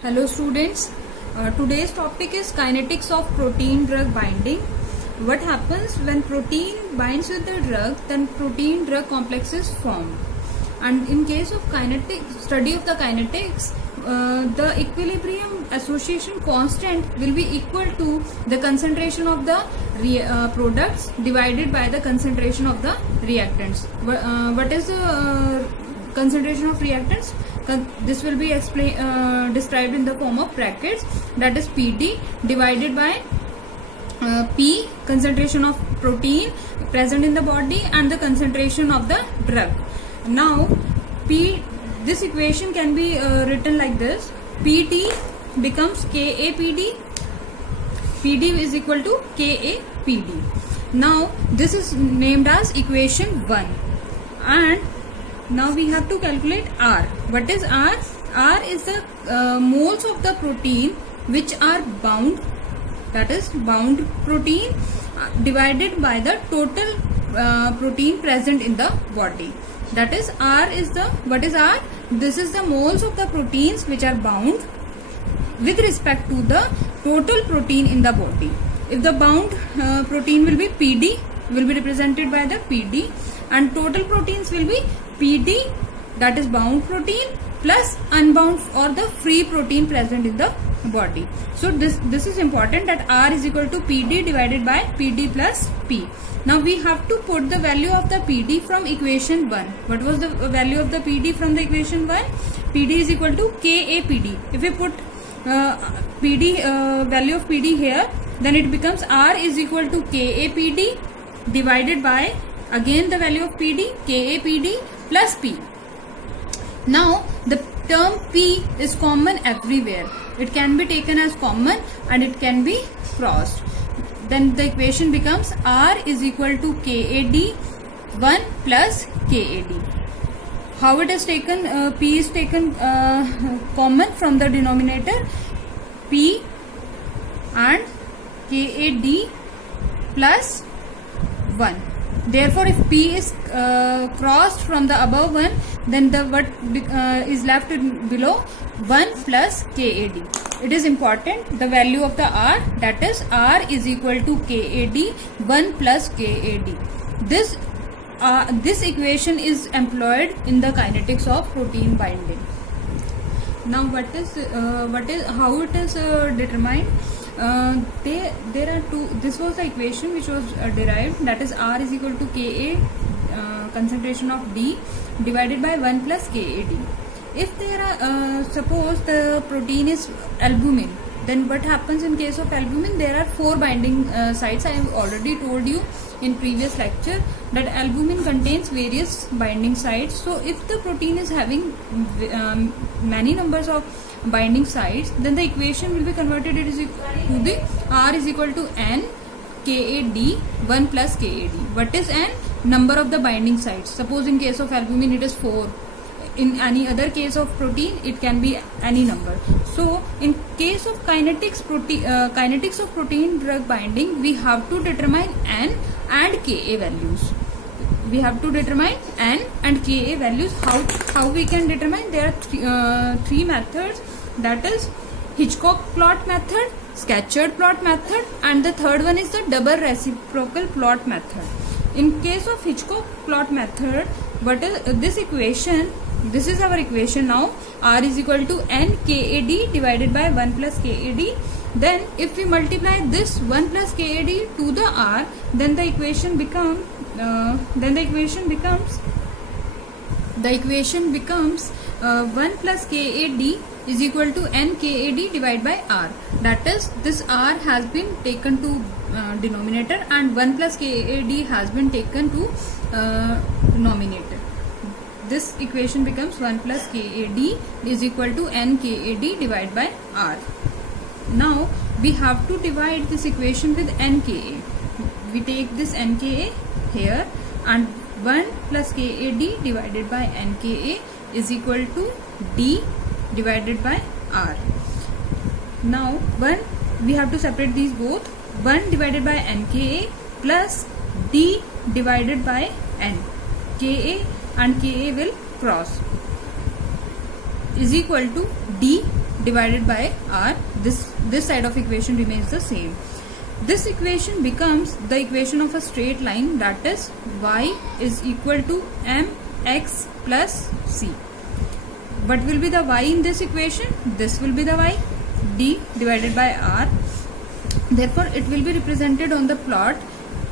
Hello students, today's topic is kinetics of protein drug binding. What happens when protein binds with the drug, then protein drug complex is formed. And in case of study of the kinetics, the equilibrium association constant will be equal to the concentration of the products divided by the concentration of the reactants. What is the concentration of reactants? This will be described in the form of brackets, that is PD divided by P, concentration of protein present in the body, and the concentration of the drug. Now this equation can be written like this: PD becomes KAPD. PD is equal to KAPD. Now this is named as equation 1, and now we have to calculate R. What is R? R is the moles of the protein which are bound, that is bound protein, divided by the total protein present in the body. That is R is the, what is R? This is the moles of the proteins which are bound with respect to the total protein in the body. If the bound protein will be PD, will be represented by the PD, and total proteins will be PD, that is bound protein, plus unbound or the free protein present in the body. So this is important, that R is equal to PD divided by PD plus P. Now we have to put the value of the PD from equation 1. What was the value of the PD from the equation 1? PD is equal to KAPD. If we put value of PD here, then it becomes R is equal to KAPD divided by, again the value of PD, KAPD plus P. Now the term P is common everywhere. It can be taken as common and it can be crossed. Then the equation becomes R is equal to KAD 1 plus KAD. How it is taken? P is taken common from the denominator, P and KAD plus 1. Therefore, if P is crossed from the above one, then the what is left below 1 plus KAD. It is important, the value of the R, that is R is equal to KAD 1 plus KAD. This equation is employed in the kinetics of protein binding. Now how it is determined? There are two. This was the equation which was derived, that is R is equal to Ka concentration of D divided by 1 plus KAD. If there are suppose the protein is albumin, then what happens in case of albumin? There are 4 binding sites. I have already told you in previous lecture that albumin contains various binding sites. So if the protein is having many numbers of binding sites, then the equation will be converted to the R is equal to N KAD 1 plus KAD. What is N? Number of the binding sites. Suppose in case of albumin it is 4. In any other case of protein it can be any number. So in case of kinetics of protein drug binding, we have to determine N and Ka values. We have to determine N and Ka values. How we can determine? There are three methods, that is Hitchcock plot method, Scatcherd plot method, and the third one is the double reciprocal plot method. In case of Hitchcock plot method, what is this equation? This is our equation now. R is equal to N KAD divided by 1 plus KAD. Then if we multiply this 1 plus KAD to the R, then the equation becomes 1 plus KAD is equal to N KAD divided by R. That is, this R has been taken to denominator and 1 plus KAD has been taken to numerator. This equation becomes 1 plus KAD is equal to N KAD divided by R. Now we have to divide this equation with NKA. We take this NKA here, and 1 plus KAD divided by NKA is equal to D divided by R. Now we have to separate these both. 1 divided by NKA plus D divided by N. Ka and Ka will cross, is equal to D divided by R. This side of equation remains the same. This equation becomes the equation of a straight line, that is y is equal to mx plus c. What will be the y in this equation? This will be the y, d divided by r. Therefore, it will be represented on the plot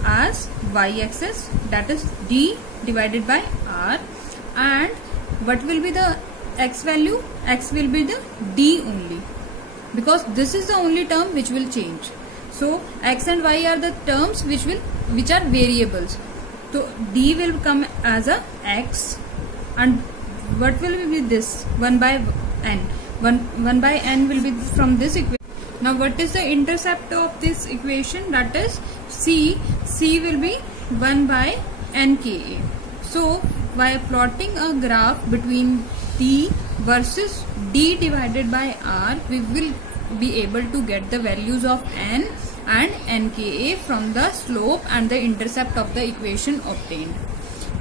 as y-axis, that is d divided by r. And what will be the x value? X will be the d only, because this is the only term which will change. So x and y are the terms which are variables. So d will come as a x, and what will be this? 1 by n. 1 by n will be from this equation. Now what is the intercept of this equation? That is c. C will be 1 by nka. So by plotting a graph between t versus d divided by r, we will be able to get the values of n and nka from the slope and the intercept of the equation obtained.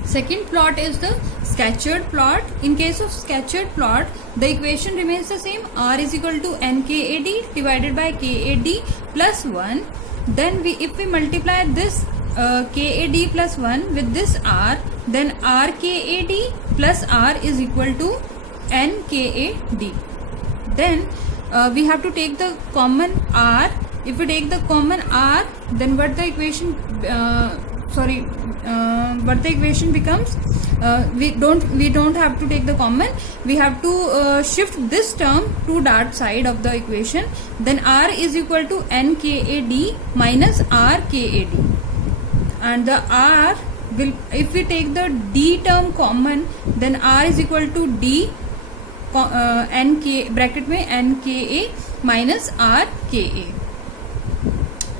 Second plot is the sketchered plot. In case of sketchered plot, the equation remains the same. R is equal to nkad divided by kad plus 1. Then if we multiply this kad plus 1 with this r, then rkad plus r is equal to nkad. Then we have to take the common r. If we take the common r, then what the equation becomes, we don't have to take the common. We have to shift this term to that side of the equation. Then r is equal to nkad minus rkad, and the r will, if we take the d term common, then r is equal to d nk bracket में nka minus rka.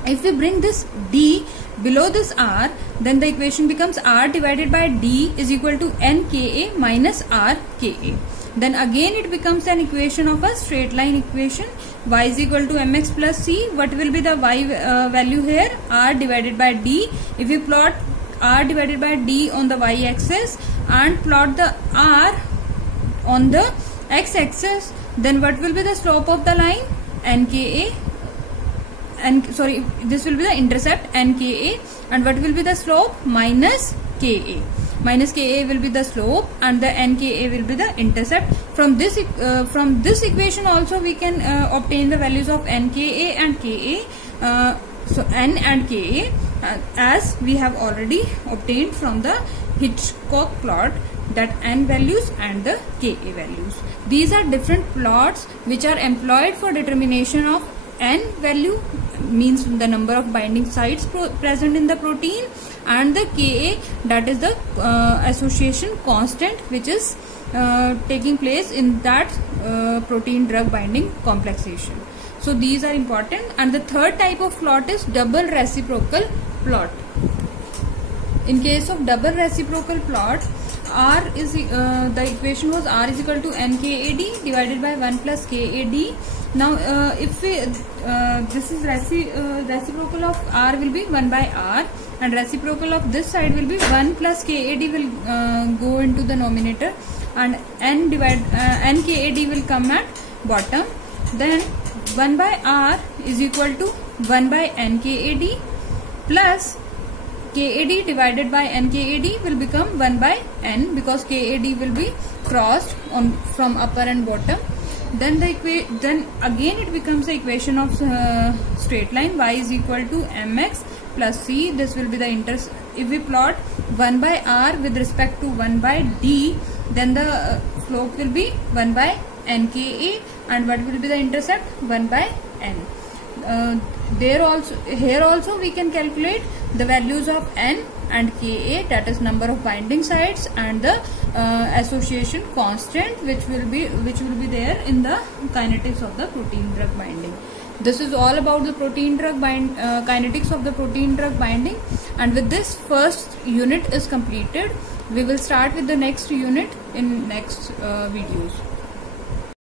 If we bring this d below this r, then the equation becomes r divided by d is equal to nka minus rka. Then again it becomes an equation of a straight line equation. Y is equal to mx plus c. What will be the y value here? R divided by d. If we plot r divided by d on the y axis and plot the r on the x axis, then what will be the slope of the line? Nka. This will be the intercept nka, and what will be the slope? Minus ka. Minus ka will be the slope, and the nka will be the intercept. From this equation also we can obtain the values of nka and ka. So n and ka, as we have already obtained from the Hitchcock plot, that n values and the ka values. These are different plots which are employed for determination of n value, means the number of binding sites present in the protein, and the ka, that is the association constant which is taking place in that protein drug binding complexation. So these are important. And the third type of plot is double reciprocal plot. In case of double reciprocal plot, r is the equation was r is equal to nkad divided by 1 plus kad. Now if we this is reciprocal of r will be 1 by r, and reciprocal of this side will be 1 plus kad will go into the numerator, and nkad will come at bottom. Then 1 by r is equal to 1 by nkad plus kad divided by nkad will become 1 by n, because kad will be crossed on from upper and bottom. Then then again it becomes the equation of straight line. Y is equal to mx plus c. This will be the if we plot 1 by r with respect to 1 by d, then the slope will be 1 by nka, and what will be the intercept? 1 by n. Here also we can calculate the values of n and ka, that is number of binding sites, and the association constant which will be there in the kinetics of the protein drug binding. This is all about the protein drug kinetics of the protein drug binding, and with this first unit is completed. We will start with the next unit in next videos.